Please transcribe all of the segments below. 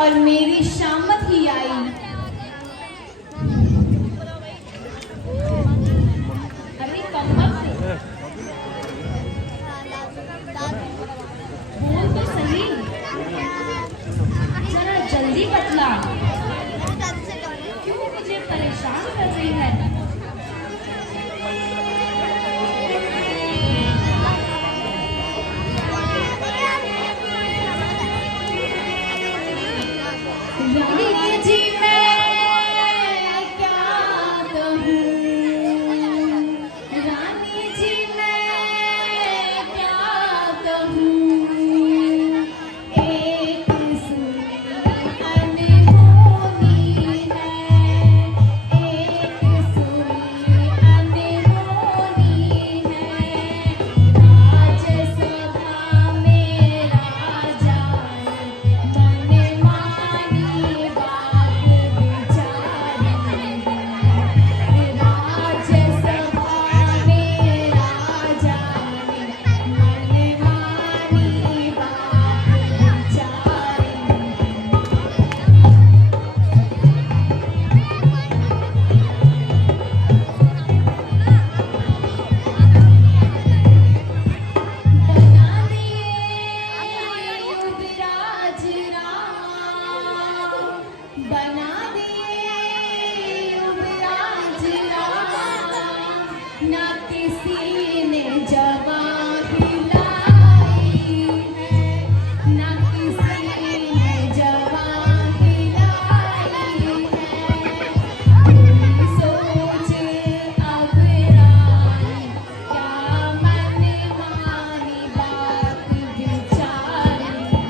और मेरी शामत ही आई। अरे कमबख्त, बोल तो सही, जरा जल्दी बतला, क्यों मुझे परेशान कर रही है? रानी जी मैं क्या कहूँ, रानी जी मैं क्या कहूँ, एक सुनी अनहोनी है, एक सुनी अनहोनी है। राजसभा में राजा मन मानी बात विचारी है, राजसभा में राजा मन मानी बात बना दिए युवराज राम, बना दिए युवराज राम, ना किसी ने जवां खिलाई है, ना किसी ने जवां खिलाई है। कोई सोच अब रानी, क्या मन मानी बात विचारी है।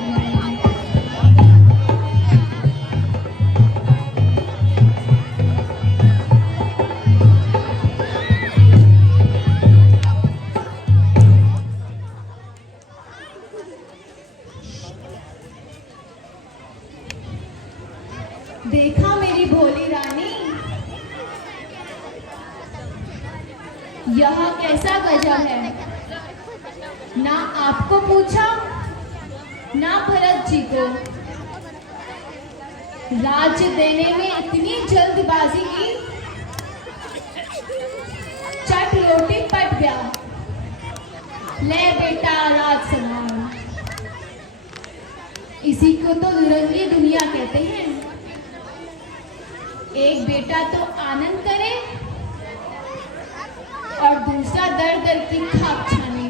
देखा मेरी भोली रानी, यह कैसा गजब है। ना आपको पूछा, ना भरत जी को, राज्य देने में इतनी जल्दबाजी की, चट रोटी पट गया। ले बेटा राज संभाल, इसी को तो दुरंगी दुनिया कहते हैं। एक बेटा तो आनंद करे और दूसरा दर दर की खाक छाने।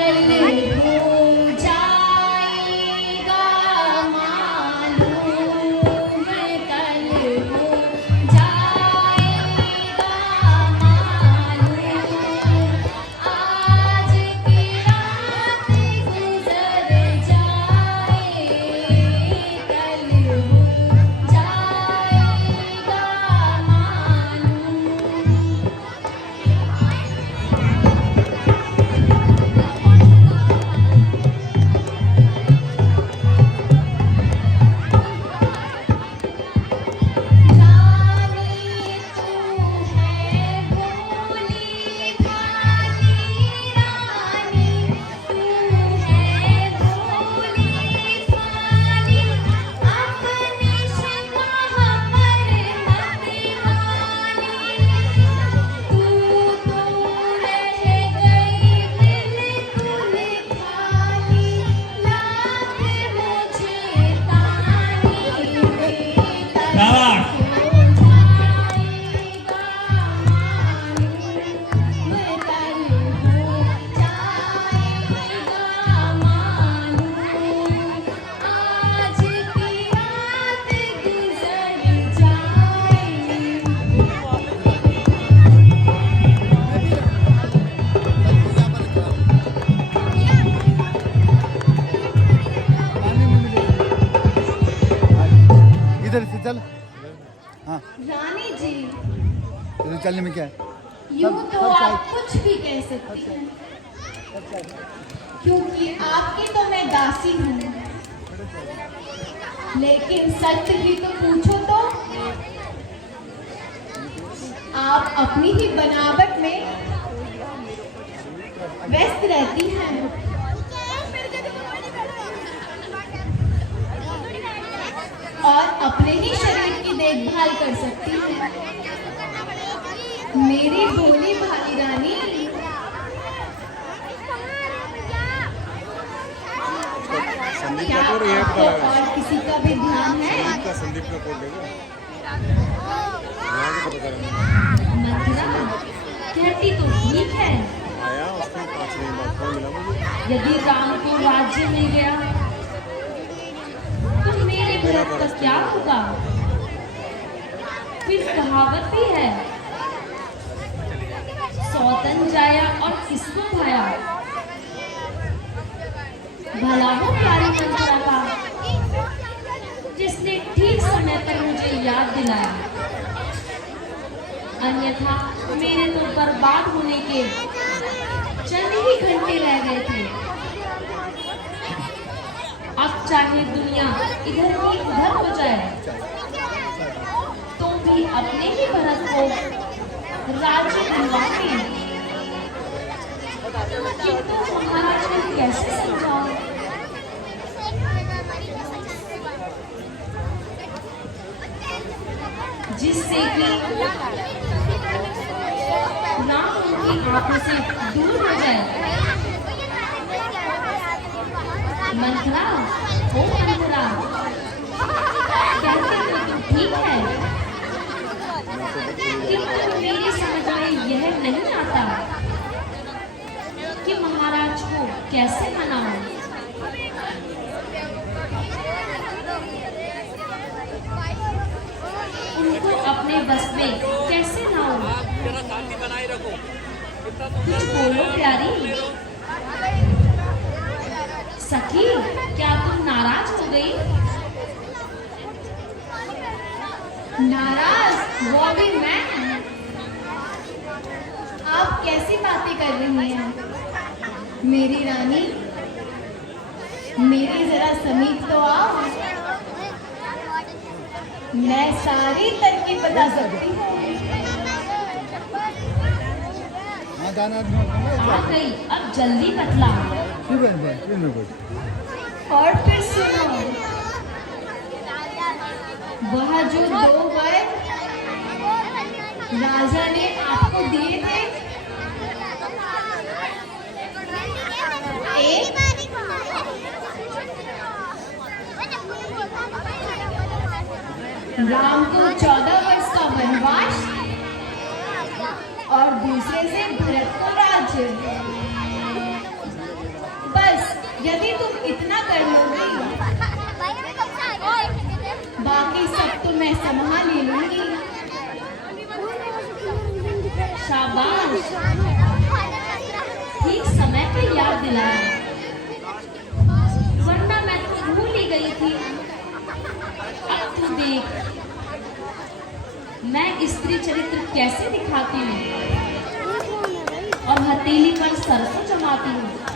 कल हो जाएगा मालूम, कल हो जाएगा मालूम, आज की रात गुजर जाए, कल हो जाएगा मालूम। रानी तू है भोली भाली, रानी तू है भोली भाली, अपनी शगह पर मत वाली, तू तो रह गई बिल्कुल खाली, लाख मुझे तानी शाबाश। इधर से चल। हाँ, रानी जी, इधर चलने में क्या है? यूं तो आप कुछ भी कह सकती हैं, क्योंकि आपकी तो मैं दासी हूँ, लेकिन सत्य भी तो पूछो तो आप अपनी ही बनावट में व्यस्त रहती हैं, और अपने ही शरीर की देखभाल कर सकती हैं। मेरी भोली भाली रानी, क्या आपको और किसी का भी ध्यान है? संदीप का कोड लेगा मंथरा कहती तो ठीक है, आया उसको 5 महीने बाद फोन मिला मुझे। यदि राम को राज्य मिल गया तो मेरे भरत का क्या होगा? फिर कहावत भी है, सौतन जाया और किसको भाया। भला हो प्यारी मंत्रा का, जिसने ठीक समय पर मुझे याद दिलाया, अन्यथा मेरे तो बर्बाद होने के चंद ही घंटे रह गए थे। अब चाहे दुनिया इधर की उधर हो जाए, तुम भी अपने ही भरत को राज्य दिलवाओगे, किंतु महाराज को कैसे समझाओ? जिससे कि राम उनकी आंखों से दूर हो जाए। मंथरा, ओ मंथरा, कहते हो तुम ठीक है, किंतु मेरी समझ में यह नहीं आता कि महाराज को कैसे मनाऊं। उनको अपने बस में कैसे लाऊं? कुछ बोलो प्यारी। सखी, क्या तुम नाराज हो गई? नाराज वो भी मैं? आप कैसी बातें कर रही हैं मेरी रानी? मेरी जरा समीप तो आओ, मैं सारी तरकीब बता सकती हूँ। हाँ, दाना आ गई, अब जल्दी बतला। और फिर सुनो, वह जो 2 वर राजा ने आपको दिए थे, एक राम को 14 वर्ष का वनवास और दूसरे से भरत को राज्य। तो मैं संभाल ही लूंगी। शाबाश, ठीक समय पे याद दिलाया, वरना मैं तो भूल ही गई थी। अब तू देख मैं स्त्री चरित्र कैसे दिखाती हूँ और हथेली पर सरसों जमाती हूँ।